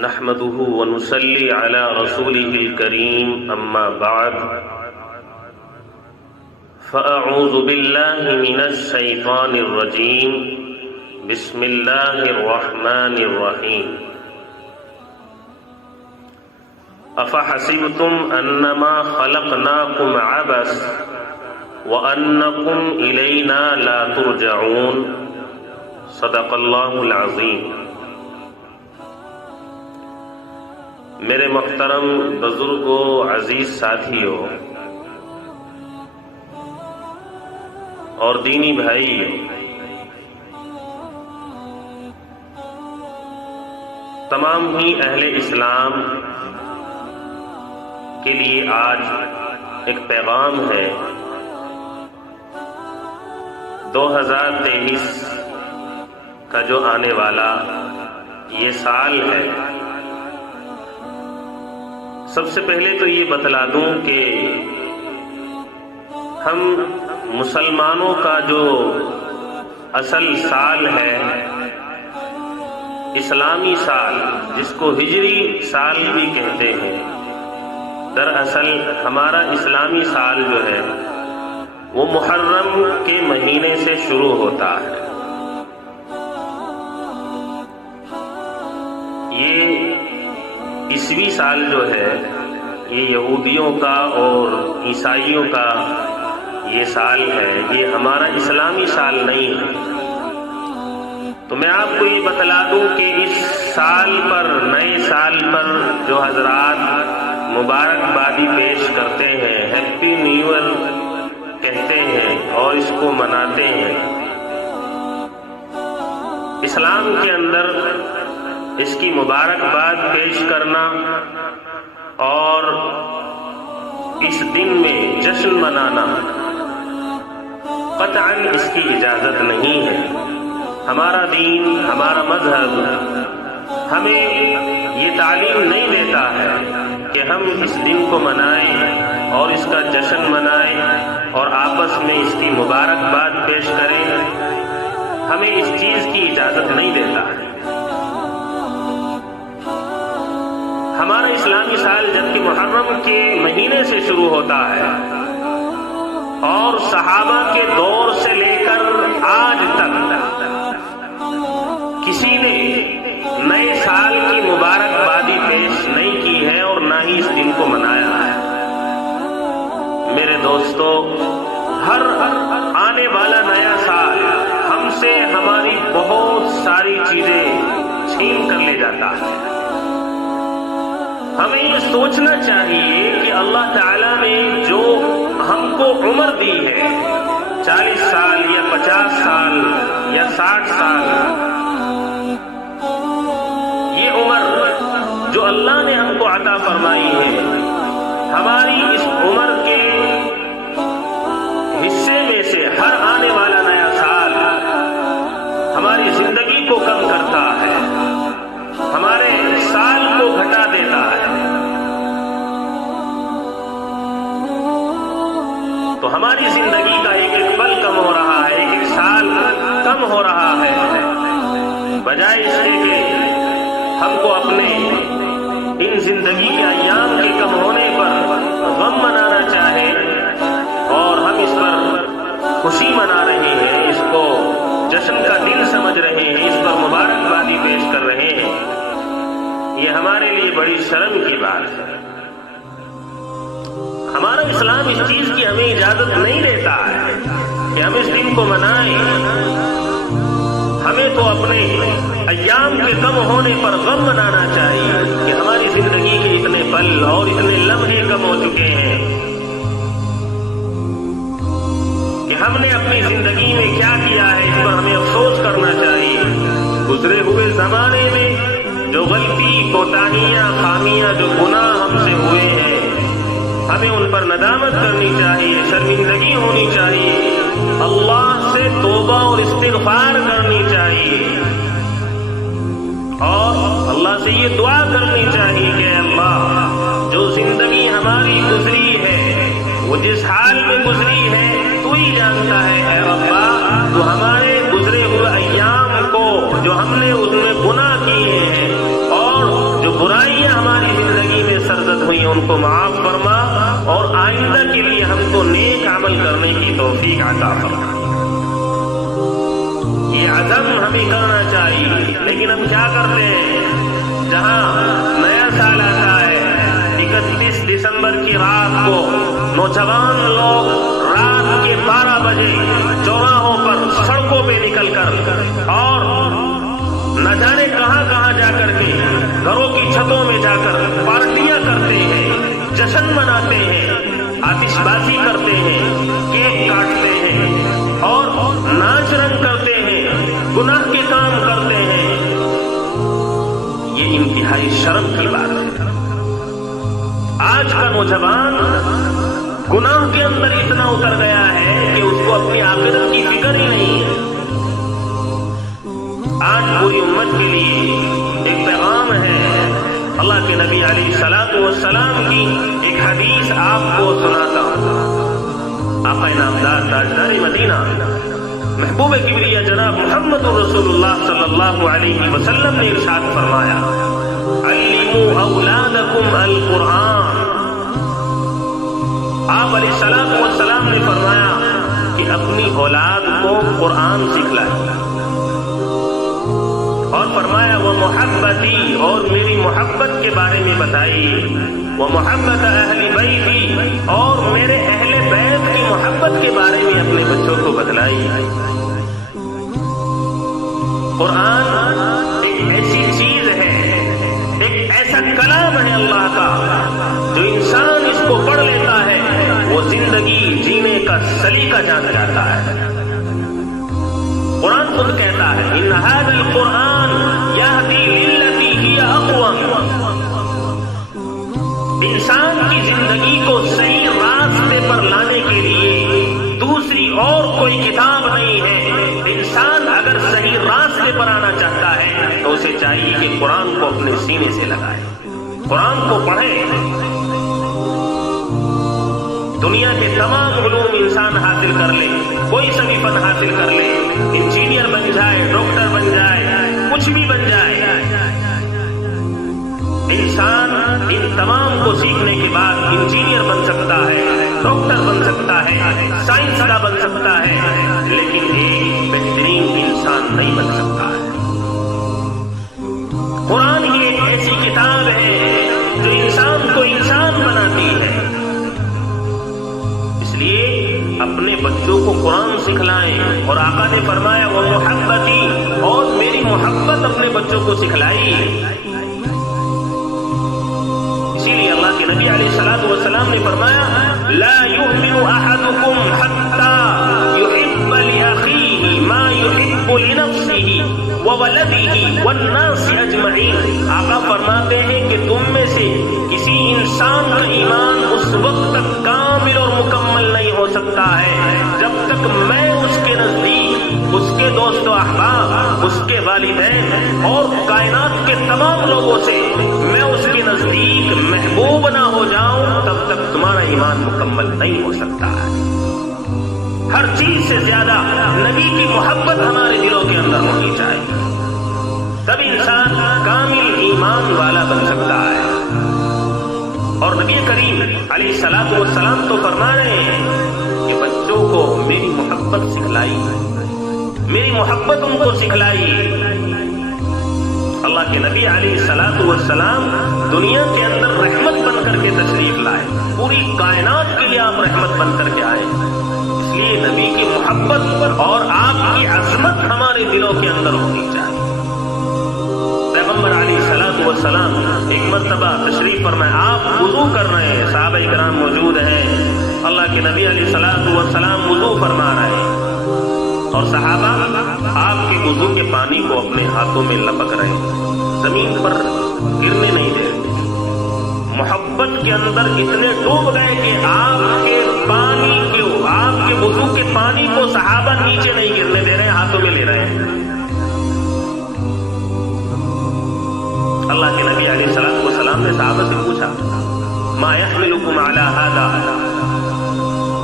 نحمده ونصلي على رسوله الكريم أما بعد فأعوذ بالله من الشيطان الرجيم بسم الله الرحمن الرحيم أفحسبتم أنما خلقناكم عبث وأنكم إلينا لا ترجعون صدق الله العظيم۔ میرے محترم بزرگوں، عزیز ساتھیوں اور دینی بھائیوں، تمام ہی اہل اسلام کے لیے آج ایک پیغام ہے۔ 2023 کا جو آنے والا یہ سال ہے، سب سے پہلے تو یہ بتلا دوں کہ ہم مسلمانوں کا جو اصل سال ہے، اسلامی سال، جس کو ہجری سال بھی کہتے ہیں، دراصل ہمارا اسلامی سال جو ہے وہ محرم کے مہینے سے شروع ہوتا ہے۔ یہ عیسوی سال جو ہے یہ یہودیوں کا اور عیسائیوں کا یہ سال ہے، یہ ہمارا اسلامی سال نہیں ہے۔ تو میں آپ کو یہ بتلا دوں کہ اس سال پر، نئے سال پر جو حضرات مبارکبادی پیش کرتے ہیں، ہیپی نیو ایئر کہتے ہیں اور اس کو مناتے ہیں، اسلام کے اندر اس کی مبارکباد پیش کرنا اور اس دن میں جشن منانا قطعاً اس کی اجازت نہیں ہے۔ ہمارا دین، ہمارا مذہب ہمیں یہ تعلیم نہیں دیتا ہے کہ ہم اس دن کو منائیں اور اس کا جشن منائیں اور آپس میں اس کی مبارکباد پیش کریں۔ ہمیں اس چیز کی اجازت نہیں دیتا ہے۔ ہمارا اسلامی سال جبکہ محرم کے مہینے سے شروع ہوتا ہے اور صحابہ کے دور سے لے کر آج تک کسی نے نئے سال کی مبارکبادی پیش نہیں کی ہے اور نہ ہی اس دن کو منایا ہے۔ میرے دوستو، ہر آنے والا نیا سال ہم سے ہماری بہت ساری چیزیں چھین کر لے جاتا ہے۔ ہمیں یہ سوچنا چاہیے کہ اللہ تعالیٰ نے جو ہم کو عمر دی ہے، 40 سال یا 50 سال یا 60 سال، یہ عمر جو اللہ نے ہم کو عطا فرمائی ہے، ہماری اس عمر کے حصے میں سے ہر آنے والا نیا سال ہماری زندگی کو کم کرتا ہے، ہمارے سال کو گھٹا دیتا ہے۔ تو ہماری زندگی کا ایک ایک پل کم ہو رہا ہے، ایک ایک سال کم ہو رہا ہے، بجائے اس کے کہ ہم کو اپنے ان زندگی کے ایام کے کم ہونے پر غم منانا چاہے اور ہم اس پر خوشی منا رہے ہیں، اس کو جشن کا دن سمجھ رہے ہیں، اس پر مبارکبادی پیش کر رہے ہیں، یہ ہمارے لیے بڑی شرم کی بات ہے۔ ہمارا اسلام اس چیز کی ہمیں اجازت نہیں دیتا ہے کہ ہم اس دن کو منائیں۔ ہمیں تو اپنے ایام کے کم ہونے پر غم منانا چاہیے کہ ہماری زندگی کے اتنے پل اور اتنے لمحے کم ہو چکے ہیں کہ ہم نے اپنی زندگی میں کیا کیا ہے، اس پر ہمیں افسوس کرنا چاہیے۔ گزرے ہوئے زمانے میں جو غلطی، کوتاہیاں، خامیاں، جو گناہ ہم سے ہوئے ہیں، ہمیں ان پر ندامت کرنی چاہیے، شرمندگی ہونی چاہیے، اللہ سے توبہ اور استغفار کرنی چاہیے اور اللہ سے یہ دعا کرنی چاہیے کہ اللہ، جو زندگی ہماری گزری ہے، وہ جس حال میں گزری ہے تو ہی جانتا ہے، اے اللہ تو ہمارے گزرے ہوئے ایام کو جو ہم نے اس میں گناہ کیے ہیں اور جو ہوئی ہیں ان کو معاف فرما، اور آئندہ کے لیے ہم کو نیک عمل کرنے کی توفیق عطا فرما۔ یہ عزم ہمیں کرنا چاہیے، لیکن ہم کیا کرتے ہیں؟ جہاں نیا سال آتا ہے 31 دسمبر کی رات کو نوجوان لوگ رات کے 12 بجے چوراہوں پر سڑکوں پہ نکل کر اور نہ جانے کہاں کہاں جا کر کے گھروں کی چھتوں میں جا کر پارٹیاں کرتے ہیں، جشن مناتے ہیں، آتش بازی کرتے ہیں، کیک کاٹتے ہیں اور ناچ رنگ کرتے ہیں، گناہ کے کام کرتے ہیں۔ یہ انتہائی شرم کی بات ہے۔ آج کا نوجوان گناہ کے اندر اتنا اتر گیا ہے کہ اس کو اپنی آخرت کی فکر ہی نہیں ہے۔ آج پوری امت کے لیے ایک پیغام ہے۔ اللہ کے نبی علیہ الصلوۃ والسلام کی ایک حدیث آپ کو سناتا ہوں۔ آقا نامدار تاجدار مدینہ محبوب کبریا جناب محمد رسول اللہ صلی اللہ علیہ وسلم نے ارشاد فرمایا، علموا اولادکم القرآن۔ آپ علیہ الصلوۃ والسلام نے فرمایا کہ اپنی اولاد کو قرآن سکھلائیں، اور فرمایا وہ محبتی، اور میری محبت کے بارے میں بتائی، وہ محبت اہل بیتی، اور میرے اہل بیت کی محبت کے بارے میں اپنے بچوں کو بتلائی۔ قرآن ایک ایسی چیز ہے، ایک ایسا کلام ہے اللہ کا، جو انسان اس کو پڑھ لیتا ہے وہ زندگی جینے کا سلیقہ جان جاتا ہے۔ قرآن خود کہتا ہے ان ھذا القرآن یہدی للتی ہی اقوم۔ انسان کی زندگی کو صحیح راستے پر لانے کے لیے دوسری اور کوئی کتاب نہیں ہے۔ انسان اگر صحیح راستے پر آنا چاہتا ہے تو اسے چاہیے کہ قرآن کو اپنے سینے سے لگائے، قرآن کو پڑھے۔ دنیا کے تمام علوم انسان حاصل کر لے، کوئی سا بھی فن حاصل کر لے، انجینئر بن جائے، ڈاکٹر بن جائے، کچھ بھی بن جائے، انسان ان تمام کو سیکھنے کے بعد انجینئر بن سکتا ہے، ڈاکٹر بن سکتا ہے، سائنس کا بن سکتا ہے، لیکن ایک بہترین انسان نہیں بن سکتا ہے۔ قرآن ہی ایک ایسی کتاب ہے جو انسان کو انسان بناتی ہے۔ اس لیے اپنے بچوں کو قرآن سکھلائیں، اور آقا نے فرمایا وہ محبتی، اور میری محبت اپنے بچوں کو سکھلائی۔ اسی لیے اللہ کے نبی علیہ الصلوۃ والسلام نے فرمایا لا یؤمن احدکم حتی یحب لأخیہ ما یحب لنفسہ وولدہ والناس اجمعین۔ آقا فرماتے ہیں کہ تم میں سے کسی انسان کا ایمان اس وقت تک کامل اور مکمل نہیں ہو سکتا ہے جب تک میں اس کے نزدیک، اس کے دوست و احباب، اس کے والدین اور کائنات کے تمام لوگوں سے میں اس کے نزدیک محبوب نہ ہو جاؤں، تب تک تمہارا ایمان مکمل نہیں ہو سکتا ہے۔ ہر چیز سے زیادہ نبی کی محبت ہمارے دلوں کے اندر ہونی چاہیے، تب انسان کامل ایمان والا بن سکتا ہے۔ اور نبی کریم علیہ الصلوۃ والسلام تو فرما رہے ہیں کہ بچوں کو میری محبت سکھلائی، میری محبت ان کو سکھلائی۔ اللہ کے نبی علیہ الصلوۃ والسلام دنیا کے اندر رحمت بن کر کے تشریف لائے، پوری کائنات کے لیے آپ رحمت بن کر کے آئے۔ اس لیے نبی کی محبت اور آپ کی عظمت ہمارے دلوں کے اندر ہونی چاہیے۔ پیغمبر علیہ الصلوۃ والسلام ایک مرتبہ تشریف فرمائے، آپ وضو کر رہے ہیں، صحابہ کرام موجود ہیں، اللہ کے نبی علیہ الصلوۃ والسلام وضو فرما رہے ہیں، اور صحابہ آپ کے وضو کے پانی کو اپنے ہاتھوں میں لپک رہے ہیں، زمین پر گرنے نہیں دے رہے۔ محبت کے اندر اتنے ڈوب گئے کہ آپ کے وضو کے پانی کو صحابہ نیچے نہیں گرنے دے رہے، ہاتھوں میں لے رہے ہیں۔ اللہ کے نبی علیہ الصلوۃ والسلام نے صحابہ سے پوچھا ما يحملكم على هذا،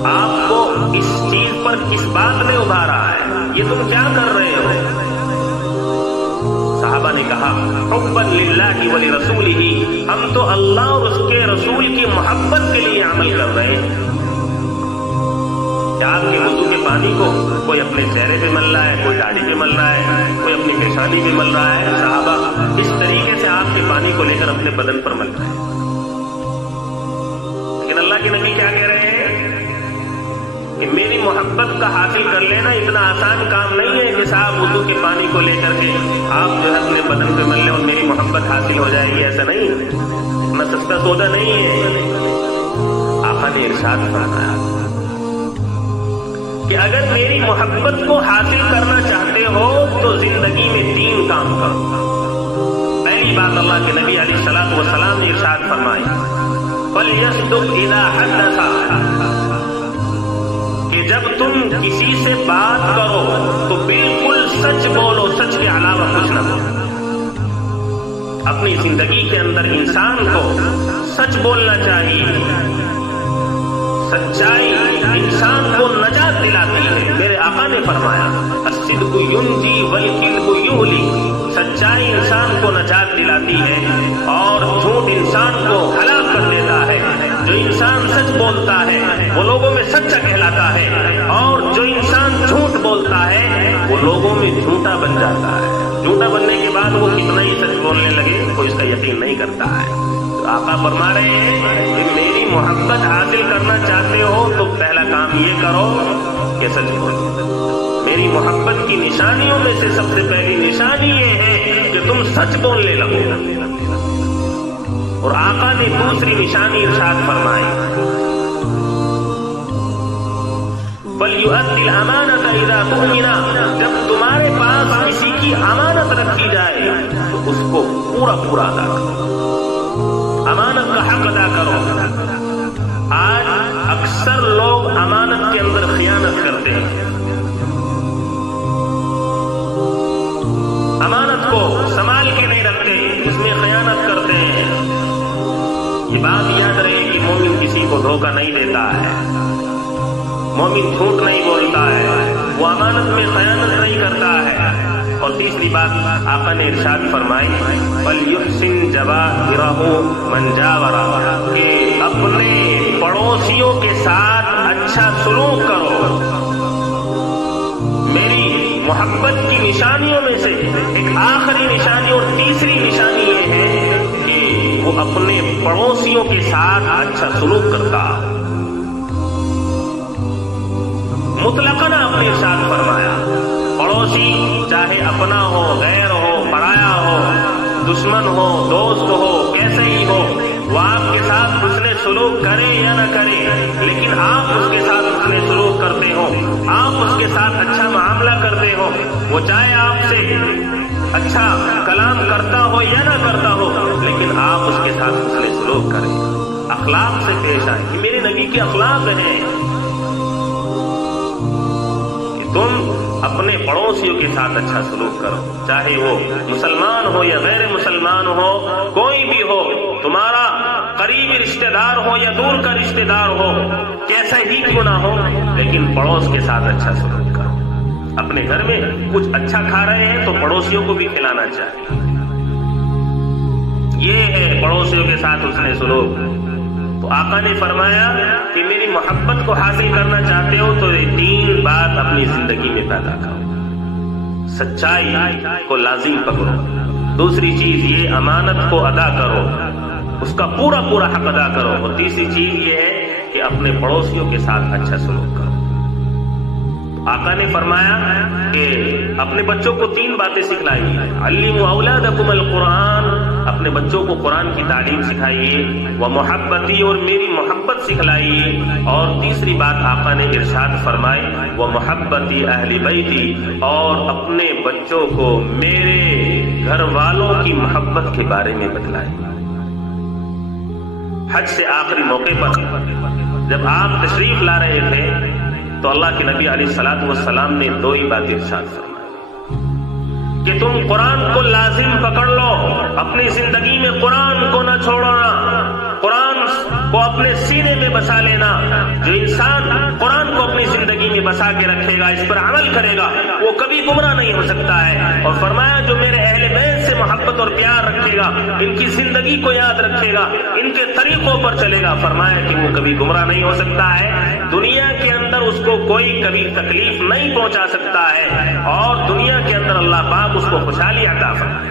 آپ کو اس چیز پر کس بات نے ابھارا ہے، یہ تم کیا کر رہے ہو؟ صحابہ نے کہا حبا للہ ولرسولہ، ہم تو اللہ اور اس کے رسول کی محبت کے لیے عمل کر رہے ہیں۔ کیا آپ کے وضو کے پانی کو کوئی اپنے چہرے پہ مل رہا ہے، کوئی داڑھی پہ مل رہا ہے، کوئی اپنی پیشانی پہ مل رہا ہے؟ صحابہ اس طریقے سے آپ کے پانی کو لے کر اپنے بدن پر مل رہے ہیں۔ لیکن اللہ کے نبی کیا کہہ رہے ہیں کہ میری محبت کا حاصل کر لینا اتنا آسان کام نہیں ہے کہ صاحب وضو کے پانی کو لے کر کے آپ جو ہے اپنے بدن پہ مل لیں اور میری محبت حاصل ہو جائے گی، ایسا نہیں، اتنا سستا سودا نہیں ہے۔ آقا نے ارشاد فرمایا کہ اگر میری محبت کو حاصل کرنا چاہتے ہو تو زندگی میں 3 کام کرو۔ پہلی بات اللہ کے نبی علیہ الصلوۃ والسلام نے ارشاد فرمائی فَلْيَصْدُقْ إِذَا حَدَّثَ، کہ جب تم کسی سے بات کرو تو بالکل سچ بولو، سچ کے علاوہ کچھ نہ بولو۔ اپنی زندگی کے اندر انسان کو سچ بولنا چاہیے۔ سچائی انسان کو نجات دلاتی ہے۔ میرے آقا نے فرمایا الصدق ینجی والکذب یہلک، سچائی انسان کو نجات دلاتی ہے اور جھوٹ انسان کو ہلاک کر دیتا ہے۔ جو انسان سچ بولتا ہے وہ لوگوں میں سچا کہلاتا ہے، اور جو انسان جھوٹ بولتا ہے وہ لوگوں میں جھوٹا بن جاتا ہے۔ جھوٹا بننے کے بعد وہ کتنا ہی سچ بولنے لگے کوئی اس کا یقین نہیں کرتا ہے۔ تو آقا فرما رہے ہیں کہ میری محبت حاصل کرنا چاہتے ہو تو پہلا کام یہ کرو کہ سچ بولو۔ میری محبت کی نشانیوں میں سے سب سے پہلی نشانی یہ ہے کہ تم سچ بولنے لگو۔ اور آقا نے دوسری نشانی ارشاد فرمائی وَلْيُؤَدِّ الْأَمَانَةَ إِذَا تُؤْمِنَ، جب تمہارے پاس کسی کی امانت رکھی جائے تو اس کو پورا پورا ادا کرو، امانت کا حق ادا کرو۔ آج اکثر لوگ امانت کے اندر خیانت کرتے ہیں، امانت کو سنبھال کے نہیں رکھتے، اس میں خیانت کرتے ہیں۔ یہ بات یاد رہے کہ مومن کسی کو دھوکہ نہیں دیتا ہے، مومن جھوٹ نہیں بولتا ہے، وہ امانت میں خیانت نہیں کرتا ہے۔ اور تیسری بات آقا نے ارشاد فرمائی وَلْيُحْسِنْ جَوَارِحَهُ مَنْ جَاوَرَهُ، کہ اپنے پڑوسیوں کے ساتھ اچھا سلوک کرو۔ میری محبت کی نشانیوں میں سے ایک آخری نشانی اور تیسری نشانی یہ ہے کہ وہ اپنے پڑوسیوں کے ساتھ اچھا سلوک کرتا۔ مطلقاً آپ نے ارشاد فرمایا پڑوسی چاہے اپنا ہو، غیر ہو، پرایا ہو، دشمن ہو، دوست ہو، کیسے ہی ہو، وہ آپ کے ساتھ حسن سلوک کرے یا نہ کرے، لیکن آپ اس کے ساتھ حسن سلوک کرتے ہو، آپ اس کے ساتھ اچھا معاملہ کرتے ہو، وہ چاہے آپ سے اچھا کلام کرتا ہو یا نہ کرتا ہو، لیکن آپ اس کے ساتھ حسن سلوک کریں، اخلاق سے پیش آئیں۔ یہ میرے نبی کے اخلاق ہیں کہ تم اپنے پڑوسیوں کے ساتھ اچھا سلوک کرو، چاہے وہ مسلمان ہو یا غیر مسلمان ہو، کوئی بھی ہو، تمہارا قریبی رشتہ دار ہو یا دور کا رشتہ دار ہو، کیسا ہی کیوں نہ ہو، لیکن پڑوس کے ساتھ اچھا سلوک کرو۔ اپنے گھر میں کچھ اچھا کھا رہے ہیں تو پڑوسیوں کو بھی کھلانا چاہیے، یہ ہے پڑوسیوں کے ساتھ حسن سلوک۔ تو آقا نے فرمایا کہ میری محبت کو حاصل کرنا چاہتے ہو تو یہ 3 بات اپنی زندگی میں پیدا کرو۔ سچائی کو لازم پکڑو، دوسری چیز یہ امانت کو ادا کرو، اس کا پورا پورا حق ادا کرو، اور تیسری چیز یہ ہے کہ اپنے پڑوسیوں کے ساتھ اچھا سلوک کرو۔ آقا نے فرمایا کہ اپنے بچوں کو 3 باتیں سکھلائیے، علموا اولادکم القرآن، اپنے بچوں کو قرآن کی تعلیم سکھائیے، ومحبتی، اور میری محبت سکھلائیے، اور تیسری بات آقا نے ارشاد فرمائی ومحبتی اہل بیتی، اور اپنے بچوں کو میرے گھر والوں کی محبت کے بارے میں بتلائیے۔ حج سے آخری موقع پر جب آپ تشریف لا رہے تھے تو اللہ کے نبی علیہ الصلوۃ والسلام نے 2 ہی باتیں ارشاد فرمائی کہ تم قرآن کو لازم پکڑ لو، اپنی زندگی میں قرآن کو نہ چھوڑنا، قرآن کو اپنے سینے میں بسا لینا۔ جو انسان قرآن کو اپنے اپنی زندگی میں بسا کے رکھے گا، اس پر عمل کرے گا، وہ کبھی گمراہ نہیں ہو سکتا ہے۔ اور فرمایا جو میرے اہل بیت سے محبت اور پیار رکھے گا، ان کی زندگی کو یاد رکھے گا، ان کے طریقوں پر چلے گا، فرمایا کہ وہ کبھی گمراہ نہیں ہو سکتا ہے۔ دنیا کے اندر اس کو کوئی کبھی تکلیف نہیں پہنچا سکتا ہے، اور دنیا کے اندر اللہ پاک اس کو خوشحالی عطا فرمائے۔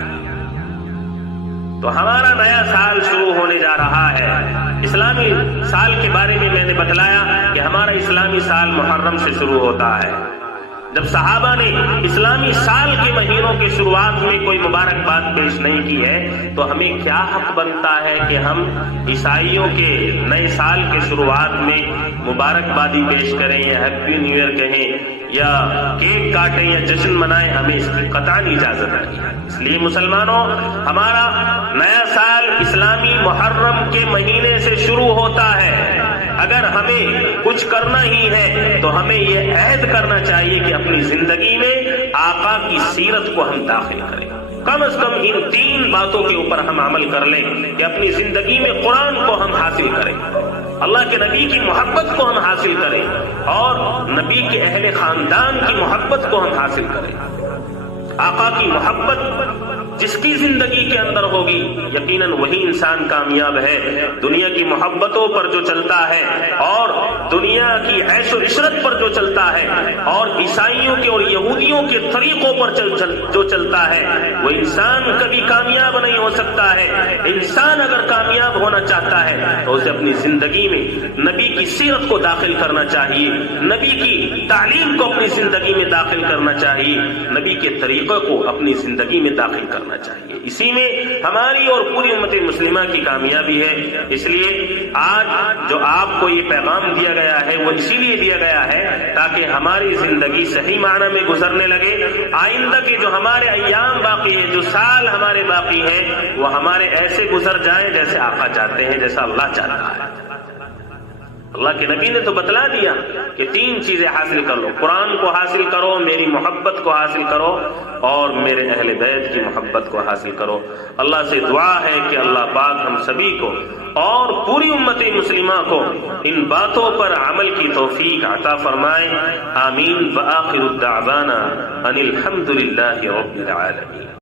تو ہمارا نیا سال شروع ہونے جا رہا ہے۔ اسلامی سال کے بارے میں نے بتلایا کہ ہمارا اسلامی سال محرم سے شروع ہوتا ہے۔ جب صحابہ نے اسلامی سال کے مہینوں کی شروعات میں کوئی مبارکباد پیش نہیں کی ہے تو ہمیں کیا حق بنتا ہے کہ ہم عیسائیوں کے نئے سال کے شروعات میں مبارکبادی پیش کریں یا ہیپی نیو ایئر کہیں یا کیک کاٹیں یا جشن منائیں؟ ہمیں اس کی قطعاً اجازت نہیں ہے۔ اس لیے مسلمانوں، ہمارا نیا سال اسلامی محرم کے مہینے سے شروع ہوتا ہے۔ اگر ہمیں کچھ کرنا ہی ہے تو ہمیں یہ عہد کرنا چاہیے کہ اپنی زندگی میں آقا کی سیرت کو ہم داخل کریں۔ کم از کم ان 3 باتوں کے اوپر ہم عمل کر لیں کہ اپنی زندگی میں قرآن کو ہم حاصل کریں، اللہ کے نبی کی محبت کو ہم حاصل کریں، اور نبی کے اہل خاندان کی محبت کو ہم حاصل کریں۔ آقا کی محبت جس کی زندگی کے اندر ہوگی یقیناً وہی انسان کامیاب ہے۔ دنیا کی محبتوں پر جو چلتا ہے اور دنیا کی عیش و عشرت پر جو چلتا ہے اور عیسائیوں کے اور یہودیوں کے طریقوں پر جو چلتا ہے وہ انسان کبھی کامیاب نہیں ہو سکتا ہے۔ انسان اگر کامیاب ہونا چاہتا ہے تو اسے اپنی زندگی میں نبی کی سیرت کو داخل کرنا چاہیے، نبی کی تعلیم کو اپنی زندگی میں داخل کرنا چاہیے، نبی کے طریقے کو اپنی زندگی میں داخل کرنا چاہیے۔ اسی میں ہماری اور پوری امت مسلمہ کی کامیابی ہے۔ اس لیے آج جو آپ کو یہ پیغام دیا گیا ہے وہ اسی لیے دیا گیا ہے تاکہ ہماری زندگی صحیح معنی میں گزرنے لگے۔ آئندہ کے جو ہمارے ایام باقی ہیں، جو سال ہمارے باقی ہیں، وہ ہمارے ایسے گزر جائیں جیسے آقا چاہتے ہیں، جیسا اللہ چاہتا ہے۔ اللہ کے نبی نے تو بتلا دیا کہ 3 چیزیں حاصل کر لو، قرآن کو حاصل کرو، میری محبت کو حاصل کرو، اور میرے اہل بیت کی محبت کو حاصل کرو۔ اللہ سے دعا ہے کہ اللہ پاک ہم سبھی کو اور پوری امت مسلمہ کو ان باتوں پر عمل کی توفیق عطا فرمائے۔ آمین۔ وآخر الدعوانا ان الحمد للہ رب العالمین۔